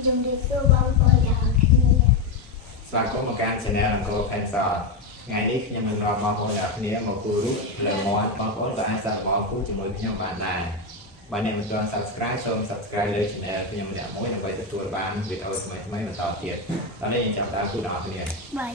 dùng để xua bóng bồi đỏ kia ស្វាគមន៍មកកាន់ channel អង្គរ Pencil ថ្ងៃនេះខ្ញុំនឹងនាំបងប្អូនអ្នកគ្នាមកគូររូបលើមាត់បងប្អូនក៏អាចសាកល្បងគូរជាមួយខ្ញុំបានដែរបើអ្នកមិនទាន់ Subscribe សូម Subscribe លើ channel ខ្ញុំម្នាក់មួយដើម្បីទទួលបានវីដេអូថ្មីៗបន្តទៀតតោះនេះយើងចាប់ដើមគូរដល់គ្នា Bye.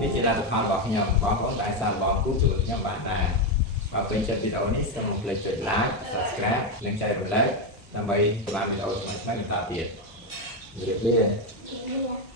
នេះជាលទ្ធផលរបស់ខ្ញុំបងប្អូនដែលសាកល្បងគូរជួយខ្ញុំបានដែរបើពេញចិត្តវីដេអូនេះសូមកុំភ្លេចចុច Like Subscribe និងចែករំលែកដើម្បីបានវីដេអូថ្មីៗបន្តទៀតជម្រាបលា Yeah.